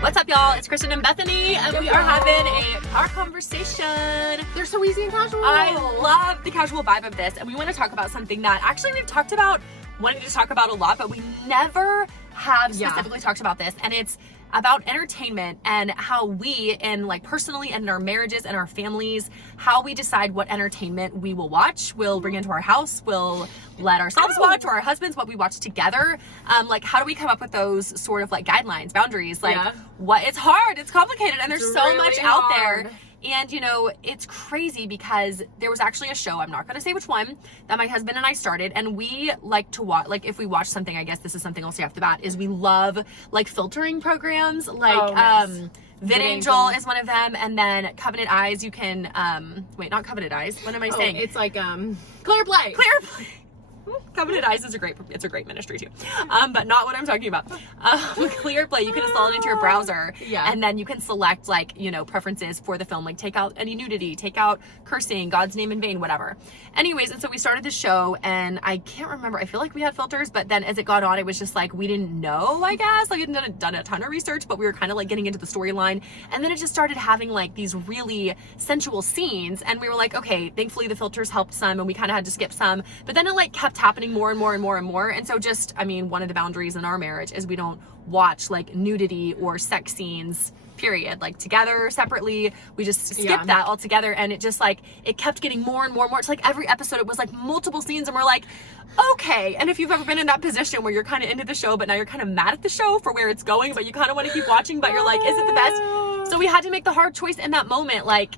What's up, y'all? It's Kristen and Bethany, and we are having our conversation. They're so easy and casual. I love the casual vibe of this, and we want to talk about something that actually we've talked about, wanting to talk about a lot, but we never have specifically talked about this, and it's about entertainment and how we, and like personally and in our marriages and our families, how we decide what entertainment we will watch, we'll bring into our house, we'll let ourselves watch, or our husbands, what we watch together. Like, how do we come up with those sort of like guidelines, boundaries? Like, what? It's hard, it's complicated, and there's so much out there. And, you know, it's crazy because there was actually a show, I'm not going to say which one, that my husband and I started. And we like to watch, like, if we watch something, I guess this is something I'll say off the bat, is we love, like, filtering programs. Like, VidAngel is one of them. And then Covenant Eyes, you can, wait, not Covenant Eyes. What am I saying? It's like, ClearPlay. ClearPlay. Covenant Eyes is it's a great ministry too, but not what I'm talking about. ClearPlay, you can install it into your browser, and then you can select, like, you know, preferences for the film, like take out any nudity, take out cursing, God's name in vain, whatever. Anyways, and so we started the show, and I can't remember, I feel like we had filters, but then as it got on, it was just like, we didn't know, I guess, like we hadn't done a ton of research, but we were kind of like getting into the storyline, and then it just started having like these really sensual scenes, and we were like, okay, thankfully the filters helped some, and we kind of had to skip some, but then it like kept happening more and more and more and more. And so just, I mean, one of the boundaries in our marriage is we don't watch like nudity or sex scenes, period, like together, separately. We just skip that altogether. And it just like, it kept getting more and more and more. It's like every episode, it was like multiple scenes, and we're like, okay. And if you've ever been in that position where you're kind of into the show, but now you're kind of mad at the show for where it's going, but you kind of want to keep watching, but you're like, is it the best? So we had to make the hard choice in that moment, like,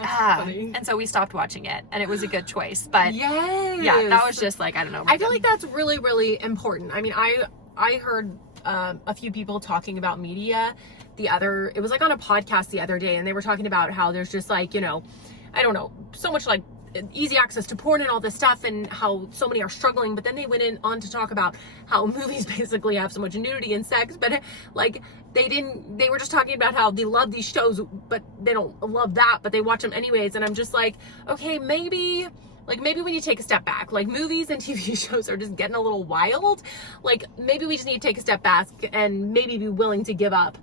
and so we stopped watching it, and it was a good choice. But that was just like, I don't know. I feel like that's really, really important. I mean, I heard a few people talking about media it was like on a podcast the other day, and they were talking about how there's just like, you know, I don't know, so much like easy access to porn and all this stuff, and how so many are struggling. But then they went on to talk about how movies basically have so much nudity and sex, but like they were just talking about how they love these shows, but they don't love that, but they watch them anyways. And I'm just like, okay, maybe we need to take a step back. Like, movies and TV shows are just getting a little wild. Like, maybe we just need to take a step back and maybe be willing to give up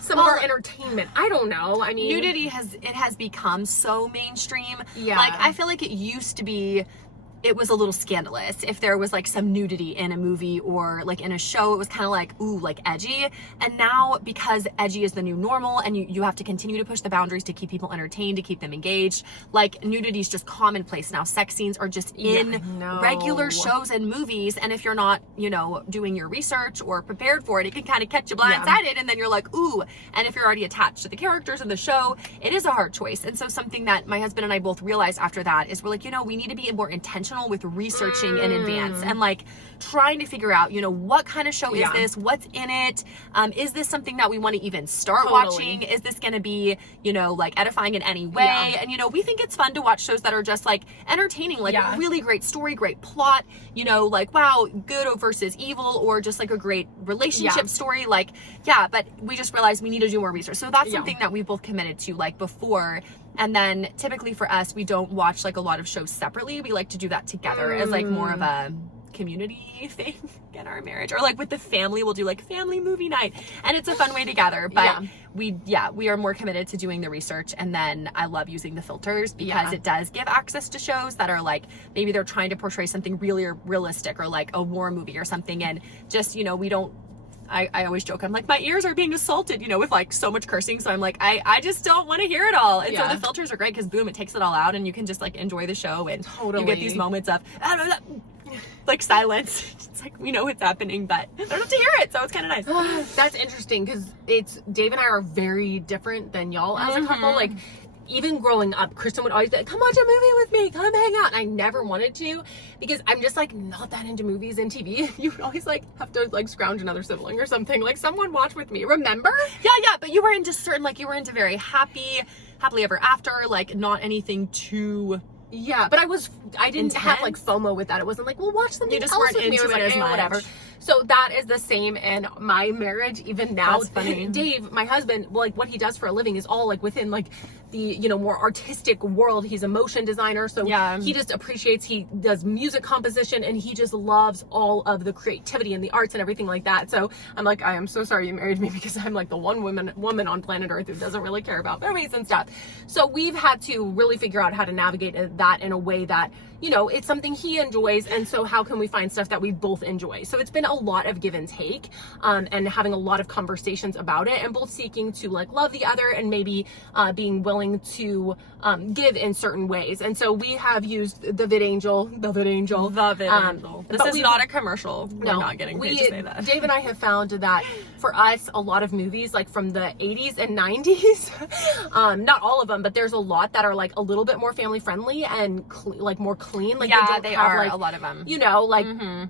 some of our entertainment. I don't know. I mean, nudity has become so mainstream. Like, I feel like it used to be, it was a little scandalous if there was like some nudity in a movie or like in a show. It was kind of like, ooh, like edgy. And now, because edgy is the new normal, and you have to continue to push the boundaries to keep people entertained, to keep them engaged, like, nudity is just commonplace now. Sex scenes are just in regular shows and movies, and if you're not, you know, doing your research or prepared for it, it can kind of catch you blindsided, and then you're like, ooh. And if you're already attached to the characters in the show, it is a hard choice. And so something that my husband and I both realized after that is, we're like, you know, we need to be more intentional with researching in advance, and like trying to figure out, you know, what kind of show is this, what's in it, is this something that we want to even start watching, is this going to be, you know, like edifying in any way. And, you know, we think it's fun to watch shows that are just like entertaining, like really great story, great plot, you know, like, wow, good versus evil, or just like a great relationship story, like, but we just realized we need to do more research. So that's something that we both committed to, like, before. And then typically for us, we don't watch like a lot of shows separately. We like to do that together as like more of a community thing in our marriage, or like with the family, we'll do like family movie night, and it's a fun way to gather. But we are more committed to doing the research. And then I love using the filters, because it does give access to shows that are like, maybe they're trying to portray something really realistic, or like a war movie or something, and just, you know, we don't, I always joke, I'm like, my ears are being assaulted, you know, with like so much cursing. So I'm like, I just don't want to hear it all. And so the filters are great, because boom, it takes it all out, and you can just like enjoy the show, and you get these moments of like silence. It's like, we know what's happening, but I don't have to hear it. So it's kind of nice. That's interesting, because Dave and I are very different than y'all as a couple. Like, even growing up, Kristen would always be like, come watch a movie with me, come hang out. And I never wanted to, because I'm just like not that into movies and TV. You would always like have to like scrounge another sibling or something, like, someone watch with me, remember? But you were into certain, like, you were into very happily ever after, like, not anything too but I didn't have like FOMO with that. It wasn't like, well, watch something else with me. It was like, as much. Whatever. So that is the same in my marriage even now. That's funny. Dave, my husband, like what he does for a living is all like within like the, you know, more artistic world. He's a motion designer, so he just appreciates, he does music composition, and he just loves all of the creativity and the arts and everything like that. So I'm like, I am so sorry you married me, because I'm like the one woman on planet Earth who doesn't really care about movies and stuff. So we've had to really figure out how to navigate that in a way that, you know, it's something he enjoys, and so how can we find stuff that we both enjoy? So it's been a lot of give and take, and having a lot of conversations about it, and both seeking to like love the other, and maybe being willing to give in certain ways. And so we have used the VidAngel. This is not a commercial. We're not getting paid to say that. Dave and I have found that for us, a lot of movies like from the 80s and 90s, not all of them, but there's a lot that are like a little bit more family friendly and like more clean. Like they are, like, a lot of them. You know, like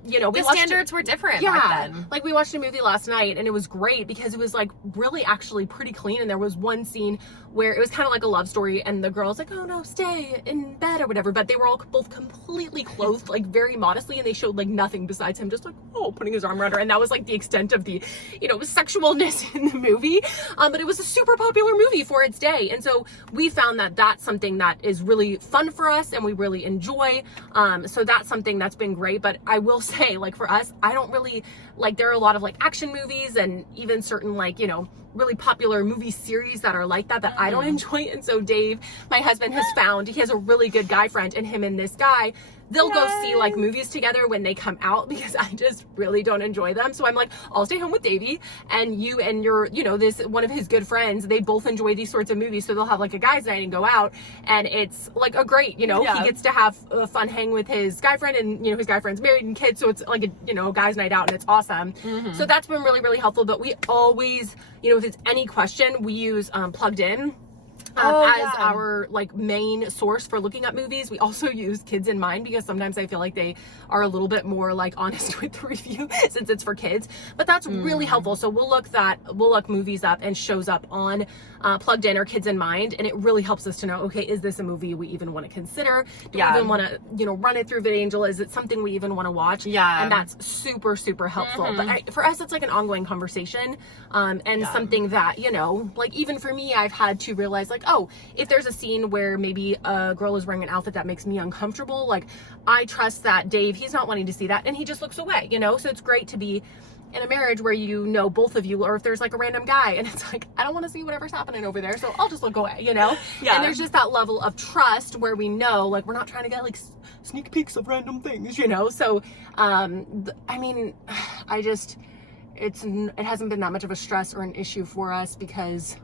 you know, the standards were different back then. Like we watched a movie last night, and it was great because it was like really actually pretty clean. And there was one scene where it was kind of like a love story, and the girl's like, oh no, stay in bed or whatever, but they were all both completely clothed, like very modestly, and they showed like nothing besides him just like putting his arm around her, and that was like the extent of the, you know, sexualness in the movie. But it was a super popular movie for its day, and so we found that that's something that is really fun for us and we really enjoy. So that's something that's been great. But I will say, like for us, I don't really like, there are a lot of like action movies and even certain like, you know, really popular movie series that are like that I don't enjoy. And so Dave, my husband, has found, he has a really good guy friend, and him and this guy, they'll go see like movies together when they come out, because I just really don't enjoy them. So I'm like, I'll stay home with Davey, and you and your, you know, this one of his good friends, they both enjoy these sorts of movies, so they'll have like a guys night and go out, and it's like a great, you know, he gets to have a fun hang with his guy friend, and you know, his guy friend's married and kids, so it's like a, you know, guys night out, and it's awesome. So that's been really, really helpful. But we always, you know, if it's any question, we use Plugged In as our like main source for looking up movies. We also use Kids in Mind, because sometimes I feel like they are a little bit more like honest with the review since it's for kids, but that's really helpful. So we'll look movies up and shows up on Plugged In or Kids in Mind, and it really helps us to know, okay, is this a movie we even want to consider? Do we even want to, you know, run it through VidAngel? Is it something we even want to watch? And that's super, super helpful. But for us, it's like an ongoing conversation, and something that, you know, like even for me, I've had to realize like, oh, if there's a scene where maybe a girl is wearing an outfit that makes me uncomfortable, like I trust that Dave, he's not wanting to see that, and he just looks away, you know? So it's great to be in a marriage where, you know, both of you, or if there's like a random guy and it's like, I don't want to see whatever's happening over there, so I'll just look away, you know? And there's just that level of trust where we know, like, we're not trying to get like sneak peeks of random things, you know? So, I mean, it hasn't been that much of a stress or an issue for us, because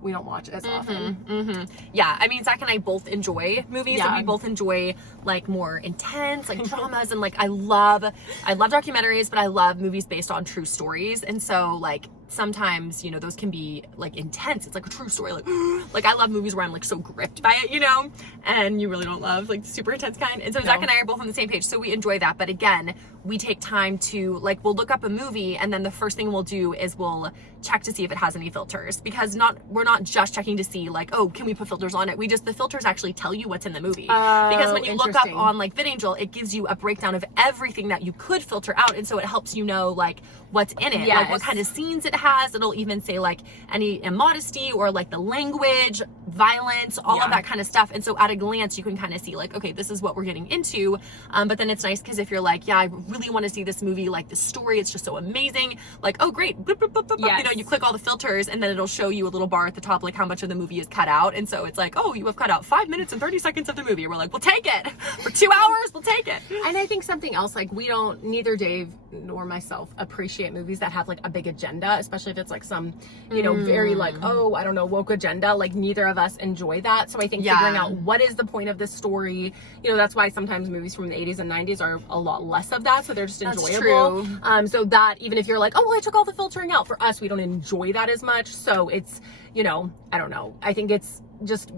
we don't watch as often. Yeah, I mean, Zach and I both enjoy movies, and we both enjoy like more intense like dramas, and like I love documentaries, but I love movies based on true stories. And so like sometimes, you know, those can be like intense. It's like a true story, like I love movies where I'm like so gripped by it, you know, and you really don't love like the super intense kind. And so Zach and I are both on the same page, so we enjoy that. But again, we take time to like, we'll look up a movie, and then the first thing we'll do is we'll check to see if it has any filters, because we're not just checking to see like, oh, can we put filters on it? The filters actually tell you what's in the movie, because when you look up on like VidAngel, it gives you a breakdown of everything that you could filter out, and so it helps you know like what's in it, like what kind of scenes it has. It'll even say like any immodesty or like the language, violence, all of that kind of stuff. And so at a glance you can kind of see like, okay, this is what we're getting into. But then it's nice because if you're like, yeah, I really want to see this movie, like the story, it's just so amazing, like, oh great, boop, boop, boop, boop, you know, you click all the filters, and then it'll show you a little bar at the top like how much of the movie is cut out. And so it's like, oh, you have cut out 5 minutes and 30 seconds of the movie. We're like, we'll take it for 2 hours, we'll take it. And I think something else, like neither Dave nor myself appreciate movies that have like a big agenda, especially if it's like some, you know, very like, oh, I don't know, woke agenda. Like neither of us enjoy that. So I think figuring out what is the point of this story, you know, that's why sometimes movies from the 80s and 90s are a lot less of that, so they're just enjoyable. So that even if you're like, oh well, I took all the filtering out, for us we don't enjoy that as much. So it's, you know, I don't know, I think it's just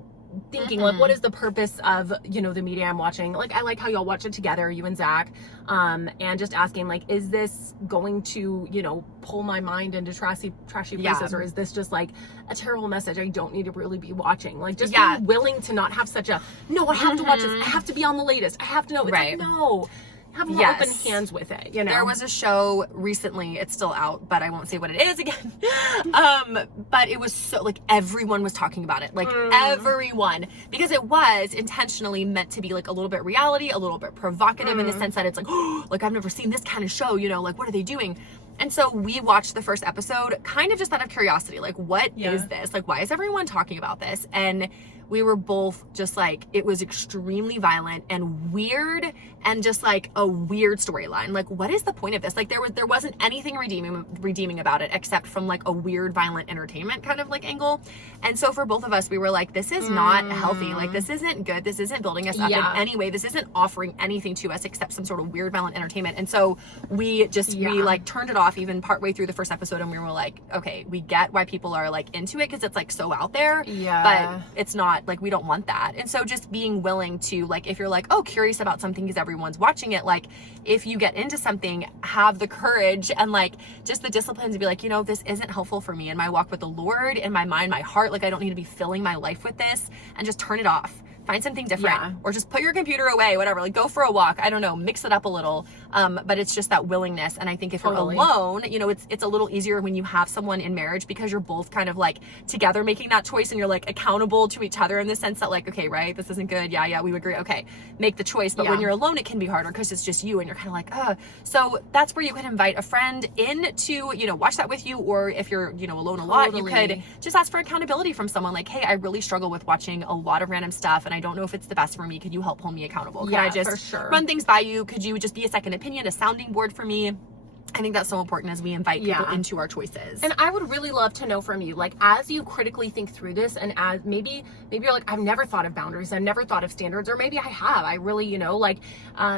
thinking like, what is the purpose of, you know, the media I'm watching? Like I like how y'all watch it together, you and Zach, and just asking like, is this going to, you know, pull my mind into trashy places, or is this just like a terrible message I don't need to really be watching? Like just being willing to not have such a, no, I have to watch this, I have to be on the latest, I have to know. It's like, no, have more open hands with it, you know? There was a show recently, it's still out, but I won't say what it is again. But it was so, like, everyone was talking about it. Like, everyone. Because it was intentionally meant to be, like, a little bit reality, a little bit provocative in the sense that it's like, oh, like, I've never seen this kind of show, you know, like, what are they doing? And so we watched the first episode kind of just out of curiosity, like, what is this? Like, why is everyone talking about this? And we were both just like, it was extremely violent and weird and just like a weird storyline. Like, what is the point of this? Like, there wasn't anything redeeming about it except from like a weird violent entertainment kind of like angle. And so for both of us, we were like, this is not healthy. Like, this isn't good. This isn't building us up in any way. This isn't offering anything to us except some sort of weird violent entertainment. And so we just, we like turned it off even partway through the first episode, and we were like, okay, we get why people are like into it because it's like so out there, but it's not like, we don't want that. And so just being willing to, like, if you're like, oh, curious about something because everyone's watching it, like, if you get into something, have the courage and like just the discipline to be like, you know, this isn't helpful for me in my walk with the Lord, in my mind, my heart. Like, I don't need to be filling my life with this, and just turn it off. Find something different, or just put your computer away, whatever, like, go for a walk. I don't know, mix it up a little. But it's just that willingness. And I think if you're alone, you know, it's a little easier when you have someone in marriage, because you're both kind of like together making that choice, and you're like accountable to each other in the sense that like, okay, right, this isn't good. Yeah, we agree. Okay, make the choice. But when you're alone, it can be harder because it's just you, and you're kind of like, so that's where you could invite a friend in to, you know, watch that with you. Or if you're, you know, alone a lot, you could just ask for accountability from someone. Like, hey, I really struggle with watching a lot of random stuff, and I don't know if it's the best for me. Could you help hold me accountable? Could I just run things by you? Could you just be a second opinion, a sounding board for me? I think that's so important as we invite people into our choices. And I would really love to know from you, like, as you critically think through this, and as maybe you're like, I've never thought of boundaries, I've never thought of standards, or maybe I have. I really, you know, like,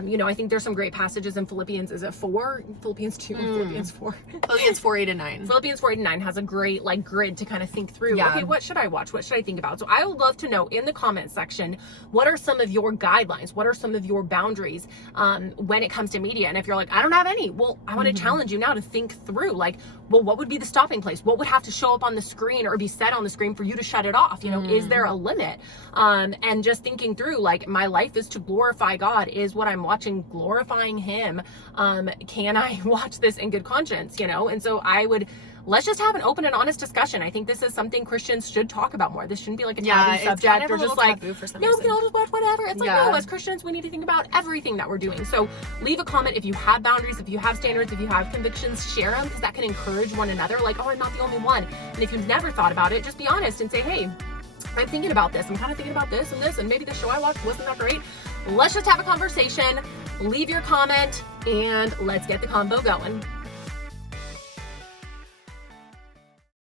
you know, I think there's some great passages in Philippians. Is it 4? Philippians 2 and Philippians 4. Philippians 4, 8 and 9. Philippians 4, 8 and 9 has a great like grid to kind of think through. Okay, what should I watch? What should I think about? So I would love to know in the comment section, what are some of your guidelines? What are some of your boundaries when it comes to media? And if you're like, I don't have any, well, I want to challenge you now to think through, like, well, what would be the stopping place? What would have to show up on the screen or be said on the screen for you to shut it off? You know, is there a limit? And just thinking through, like, my life is to glorify God. Is what I'm watching glorifying Him? Can I watch this in good conscience? You know, and so let's just have an open and honest discussion. I think this is something Christians should talk about more. This shouldn't be like a taboo subject, kind of or just like, no, we can all just watch whatever. It's like, no, as Christians, we need to think about everything that we're doing. So leave a comment if you have boundaries, if you have standards, if you have convictions, share them, because that can encourage one another. Like, oh, I'm not the only one. And if you've never thought about it, just be honest and say, hey, I'm thinking about this. I'm kind of thinking about this and this, and maybe the show I watched wasn't that great. Let's just have a conversation. Leave your comment, and let's get the convo going.